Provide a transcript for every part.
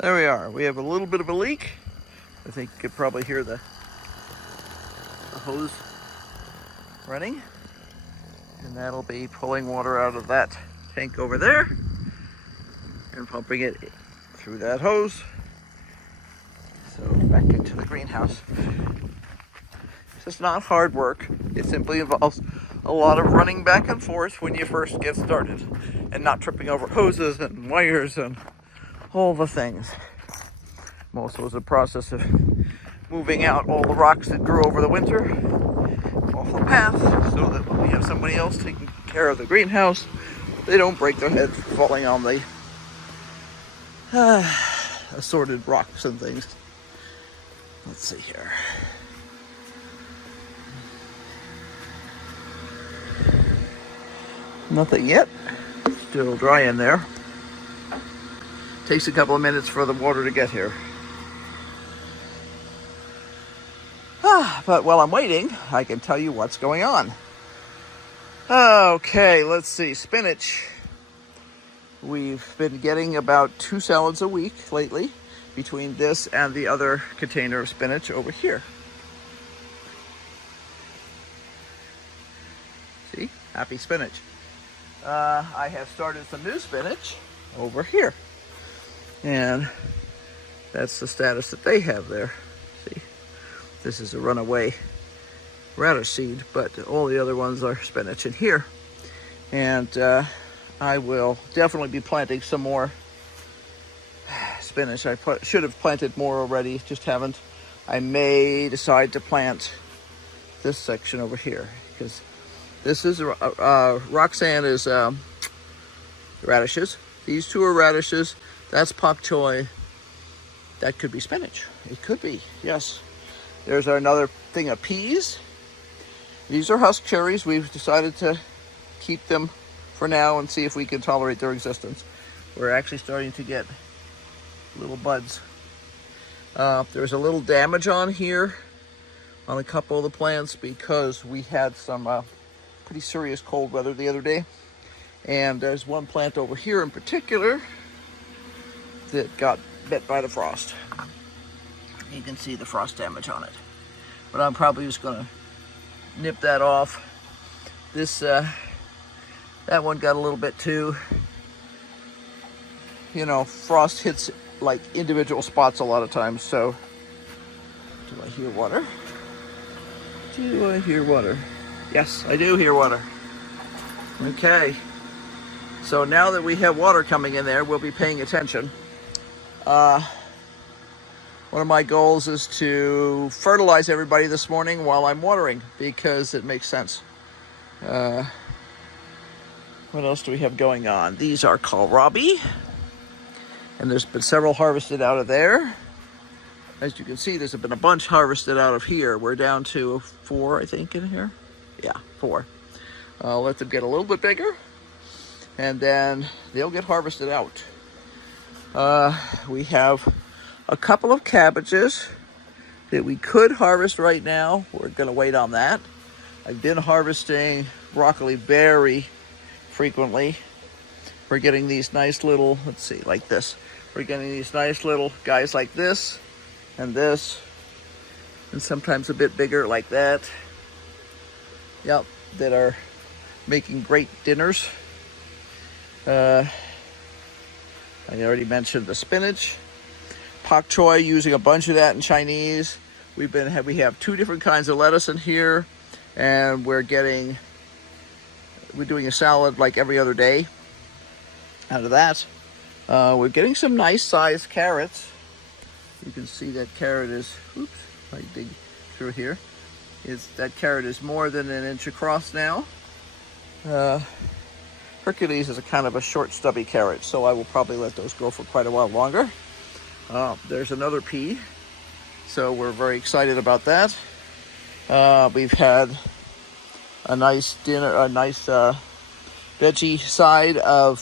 There we are. We have a little bit of a leak. I think you could probably hear the hose running. And that'll be pulling water out of that tank over there and pumping it through that hose. So back into the greenhouse. It's not hard work. It simply involves a lot of running back and forth when you first get started and not tripping over hoses and wires and all the things. Also is a process of moving out all the rocks that grew over the winter off the path so that when we have somebody else taking care of the greenhouse, they don't break their head falling on the assorted rocks and things. Let's see here. Nothing yet. Still dry in there. Takes a couple of minutes for the water to get here. But while I'm waiting, I can tell you what's going on. Okay, let's see. Spinach. We've been getting about 2 salads a week lately between this and the other container of spinach over here. See? Happy spinach. I have started some new spinach over here. And that's the status that they have there. See? This is a runaway radish seed, but all the other ones are spinach in here. And I will definitely be planting some more spinach. I should have planted more already, just haven't. I may decide to plant this section over here because this is Roxanne is radishes. These two are radishes. That's pak choi. That could be spinach. It could be, yes. There's another thing of peas. These are husk cherries. We've decided to keep them for now and see if we can tolerate their existence. We're actually starting to get little buds. There's a little damage on here on a couple of the plants because we had some pretty serious cold weather the other day. And there's one plant over here in particular that got bit by the frost. You can see the frost damage on it. But I'm probably just gonna nip that off. This, that one got a little bit too, you know, frost hits like individual spots a lot of times, so. Do I hear water? Do I hear water? Yes, I do hear water. Okay. So now that we have water coming in there, we'll be paying attention. One of my goals is to fertilize everybody this morning while I'm watering because it makes sense. What else do we have going on? These are kohlrabi, and there's been several harvested out of there. As you can see, there's been a bunch harvested out of here. We're down to 4, I think, in here. Yeah, 4. I'll let them get a little bit bigger, and then they'll get harvested out. We have a couple of cabbages that we could harvest right now. We're going to wait on that. I've been harvesting broccoli very frequently. We're getting these nice little, let's see, like this. We're getting these nice little guys like this, and sometimes a bit bigger like that. Yep, that are making great dinners. I already mentioned the spinach. Pak choi, using a bunch of that in Chinese. We have 2 different kinds of lettuce in here, and we're doing a salad like every other day out of that. We're getting some nice sized carrots. You can see that carrot is, oops, I dig through here. That carrot is more than 1 inch across now. Hercules is a kind of a short stubby carrot, so I will probably let those grow for quite a while longer. There's another pea, so we're very excited about that. We've had a nice dinner, a nice veggie side of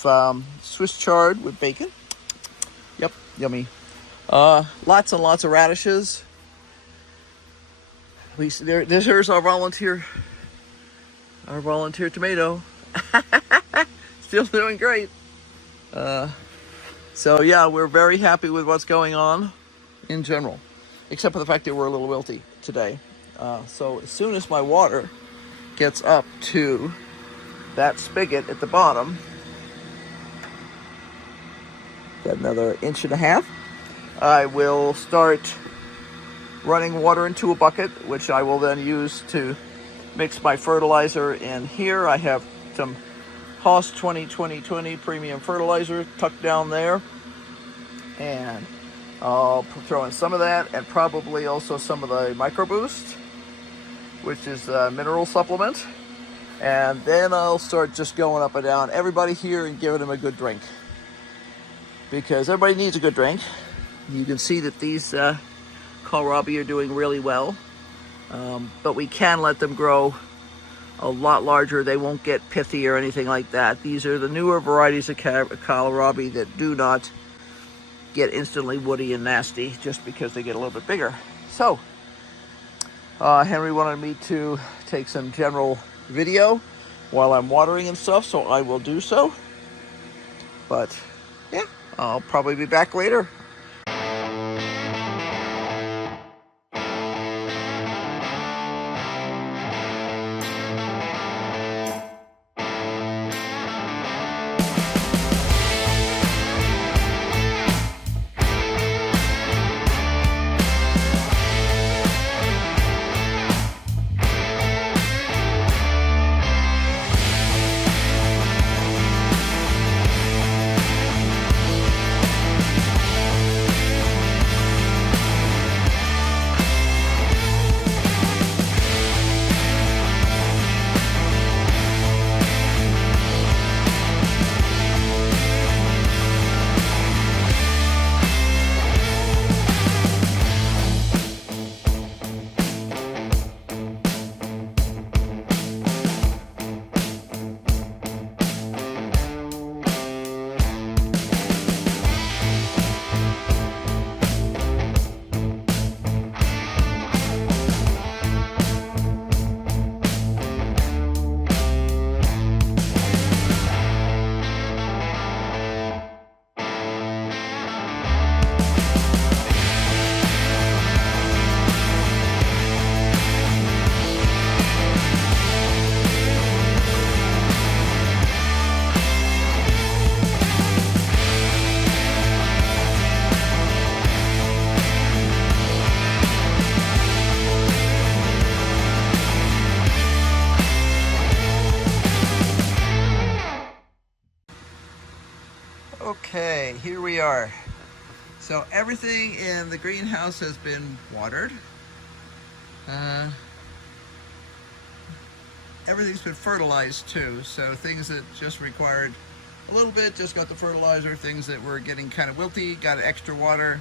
Swiss chard with bacon. Yep, yummy. Lots and lots of radishes. There's our volunteer tomato. Still doing great. So yeah, we're very happy with what's going on in general, except for the fact that we're a little wilty today. So as soon as my water gets up to that spigot at the bottom, got another 1.5 inches, I will start running water into a bucket, which I will then use to mix my fertilizer in here. I have some Haas 20-20-20 premium fertilizer tucked down there, and I'll throw in some of that, and probably also some of the Micro Boost, which is a mineral supplement. And then I'll start just going up and down everybody here and giving them a good drink, because everybody needs a good drink. You can see that these kohlrabi are doing really well, but we can let them grow a lot larger. They won't get pithy or anything like that. These are the newer varieties of kohlrabi that do not get instantly woody and nasty just because they get a little bit bigger. So Henry wanted me to take some general video while I'm watering and stuff, so I will do so. But yeah, I'll probably be back later. Okay, here we are. So everything in the greenhouse has been watered. Everything's been fertilized too, so things that just required a little bit just got the fertilizer. Things that were getting kind of wilty got extra water.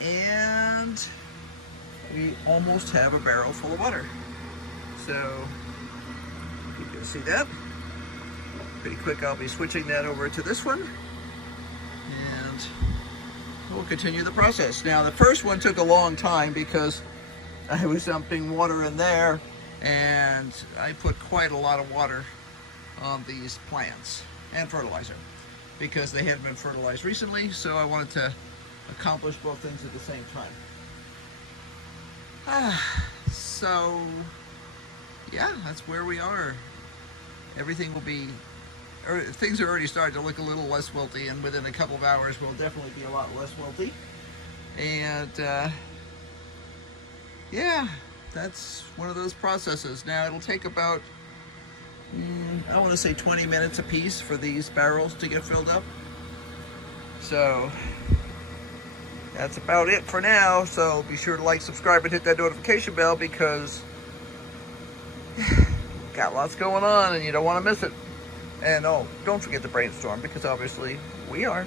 And we almost have a barrel full of water. So you can see that. Pretty quick, I'll be switching that over to this one, and we'll continue the process. Now, the first one took a long time because I was dumping water in there, and I put quite a lot of water on these plants and fertilizer because they hadn't been fertilized recently, so I wanted to accomplish both things at the same time. So yeah, that's where we are. Everything will be, things are already starting to look a little less wilty, and within a couple of hours will definitely be a lot less wilty. And yeah, that's one of those processes. Now it'll take about, I want to say 20 minutes a piece for these barrels to get filled up. So that's about it for now. So be sure to like, subscribe, and hit that notification bell, because got lots going on and you don't want to miss it. And oh, don't forget to brainstorm, because obviously we are.